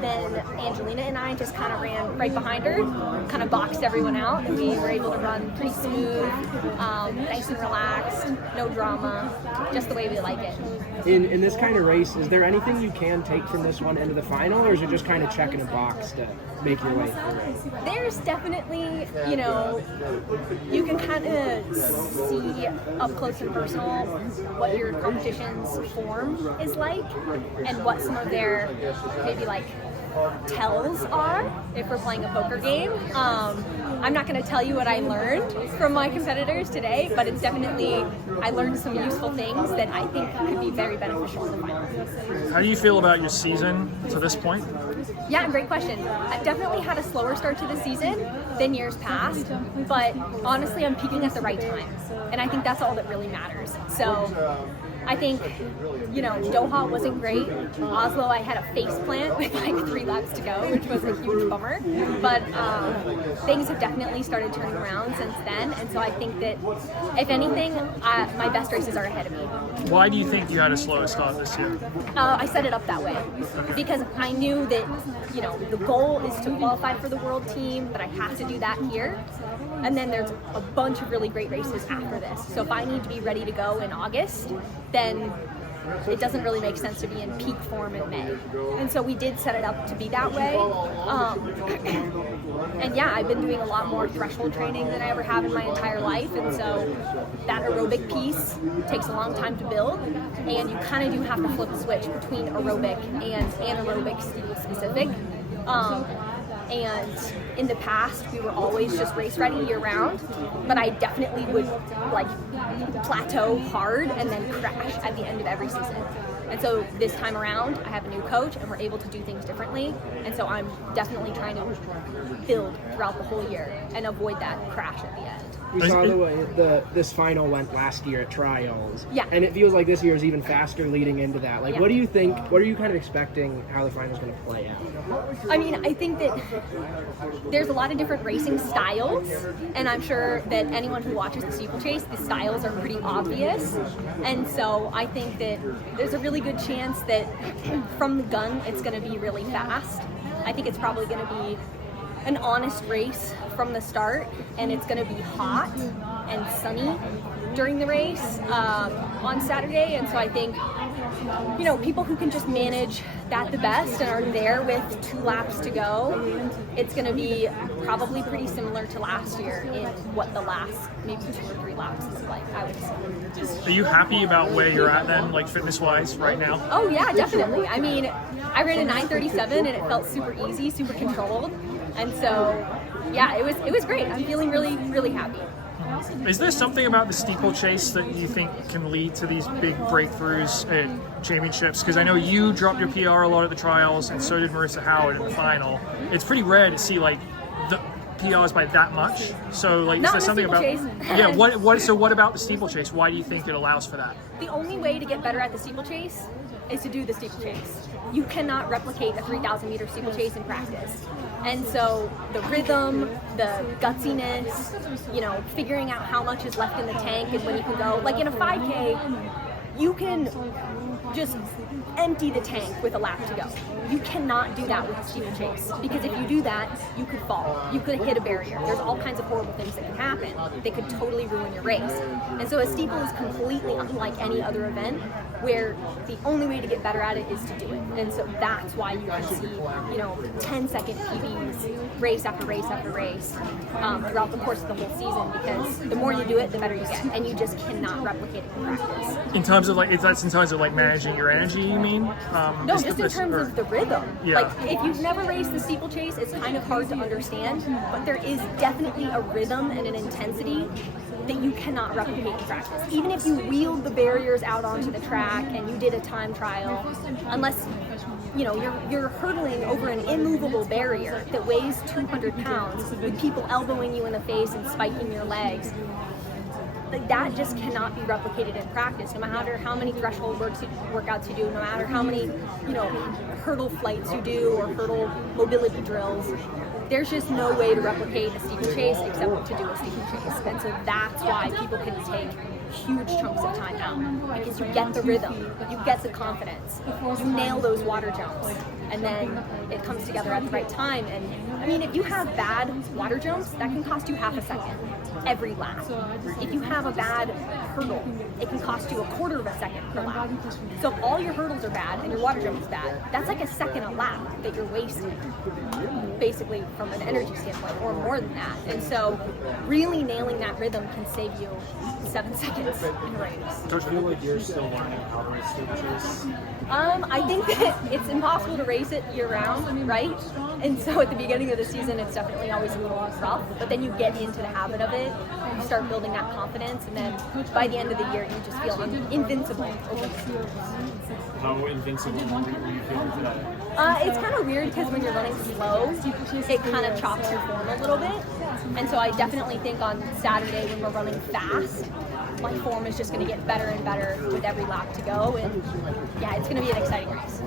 then Angelina and I just kind of ran right behind her, kind of boxed everyone out, and we were able to run pretty smooth, nice and relaxed, no drama, just the way we like it. In this kind of race, is there anything you can take from this one into the final, or is it just kind of checking a box to make your way through? There's definitely, you can kind of see up close and personal what your competition's form is like and what some of their maybe like tells are if we're playing a poker game. I'm not going to tell you what I learned from my competitors today, but it's definitely, I learned some useful things that I think could be very beneficial in the final. How do you feel about your season to this point? Yeah, great question. I've definitely had a slower start to the season than years past, but honestly, I'm peaking at the right time. And I think that's all that really matters. So I think, Doha wasn't great. Oslo, I had a face plant with like 3 laps to go, which was a huge bummer. But things have definitely started turning around since then. And so I think that, if anything, my best races are ahead of me. Why do you think you had a slower start this year? I set it up that way because I knew that, the goal is to qualify for the world team, but I have to do that here. And then there's a bunch of really great races after this. So if I need to be ready to go in August, then it doesn't really make sense to be in peak form in May. And so we did set it up to be that way. And yeah, I've been doing a lot more threshold training than I ever have in my entire life. And so that aerobic piece takes a long time to build. And you kind of do have to flip a switch between aerobic and anaerobic specific. And in the past, we were always just race ready year round, but I definitely would plateau hard and then crash at the end of every season. And so this time around, I have a new coach and we're able to do things differently. And so I'm definitely trying to build throughout the whole year and avoid that crash at the end. We saw the way this final went last year at trials. Yeah. And it feels like this year is even faster leading into that. Yeah. What do you think, what are you kind of expecting how the final's going to play out? I mean, I think that there's a lot of different racing styles, and I'm sure that anyone who watches the steeplechase, the styles are pretty obvious. And so I think that there's a really good chance that from the gun, it's going to be really fast. I think it's probably going to be an honest race from the start, and it's going to be hot and sunny during the race on Saturday. And so I think, people who can just manage that the best and are there with 2 laps to go, it's going to be probably pretty similar to last year in what the last maybe 2 or 3 laps look like, I would say. Are you happy about where you're at then, like fitness-wise right now? Oh yeah, definitely. I mean, I ran a 9:37 and it felt super easy, super controlled. And so, yeah, it was great. I'm feeling really, really happy. Is there something about the steeplechase that you think can lead to these big breakthroughs at championships? Because I know you dropped your PR a lot at the trials, and so did Marissa Howard in the final. It's pretty rare to see like the PRs by that much. So like, is there something about? Yeah. What about the steeplechase? Why do you think it allows for that? The only way to get better at the steeplechase is to do the steeplechase. You cannot replicate a 3,000 meter steeplechase in practice. And so the rhythm, the gutsiness, figuring out how much is left in the tank and when you can go. Like in a 5K, you can just empty the tank with a lap to go. You cannot do that with a steeplechase, because if you do that, you could fall. You could hit a barrier. There's all kinds of horrible things that can happen. They could totally ruin your race. And so a steeple is completely unlike any other event, where the only way to get better at it is to do it. And so that's why you can see, 10-second PBs, race after race after race, throughout the course of the whole season, because the more you do it, the better you get. And you just cannot replicate it in practice. In terms of like managing your energy, you mean? No, just in terms of the rhythm. Yeah. Like, if you've never raced the steeplechase, it's kind of hard to understand, but there is definitely a rhythm and an intensity that you cannot replicate in practice. Even if you wheeled the barriers out onto the track and you did a time trial, unless you're hurdling over an immovable barrier that weighs 200 pounds with people elbowing you in the face and spiking your legs, that just cannot be replicated in practice, no matter how many threshold workouts you do, no matter how many hurdle flights you do or hurdle mobility drills. There's just no way to replicate a steeplechase except to do a steeplechase. And so that's why people can take huge chunks of time out because you get the rhythm, you get the confidence, you nail those water jumps, and then it comes together at the right time. And I mean, if you have bad water jumps, that can cost you half a second every lap. If you have a bad hurdle, it can cost you a quarter of a second per lap. So if all your hurdles are bad and your water jump is bad, that's like a second a lap that you're wasting, basically, from an energy standpoint, or more than that. And so really nailing that rhythm can save you 7 seconds in a race. Don't you feel like you're still learning how to race steeplechase? I think that it's impossible to race it year round, right? And so at the beginning of the season, it's definitely always a little rough, but then you get into the habit of it, you start building that confidence, and then by the end of the year, you just feel invincible. How invincible were you feeling today? It's kind of weird because when you're running slow, it kind of chops your form a little bit. And so I definitely think on Saturday when we're running fast, my form is just going to get better and better with every lap to go. And yeah, it's going to be an exciting race.